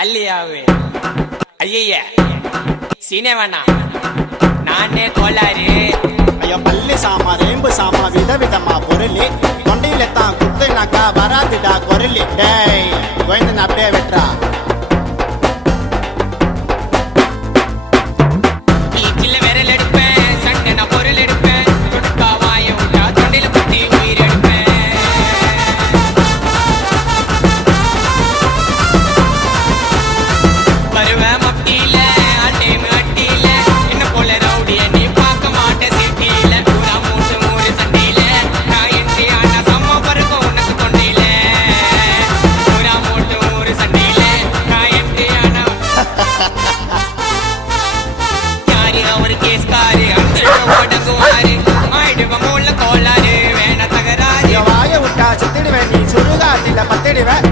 ஜாலியாவே ஐய சீனே வேணா நானே கோளாறு. ஐயோ பள்ளி சாமா ரேம்பு சாமா விதவிதமா பொருளி தொண்டையில தான் குத்துனாக்கா வராதுடா குரலி. டேய் கோயந்தன் அப்படியே வெட்டுறா. பீச்சில் விரல் எடுப்பேன், சண்டை நான் பொருள் எடுப்பேன், தொடுக்கா வாய விட்டா தொண்டையில குத்தி உயிர் எடுப்பேன். வருவேன் மப்டியில அட்டேமு அட்டியில என்ன போல ரவுடிய நீ பார்க்க மாட்டே சிட்டியில. பூரா மூட்டு மூணு சண்டையில நான் என்ட்ரி ஆனா சம்மா பருக்கும் உனக்கு தொண்டையில. பூரா மூட்டு மூணு சண்டையில நான் என்ட்ரி ஆனா யாரு அவரு கேஸ்காரு அந்த ஓடங்குவாரு ஆயிடுவ மூல கோளாறு வேண தகராறு. வாய விட்டா சுத்திடுவேன் நீ சுடுகாட்டில பத்திடுவேன்.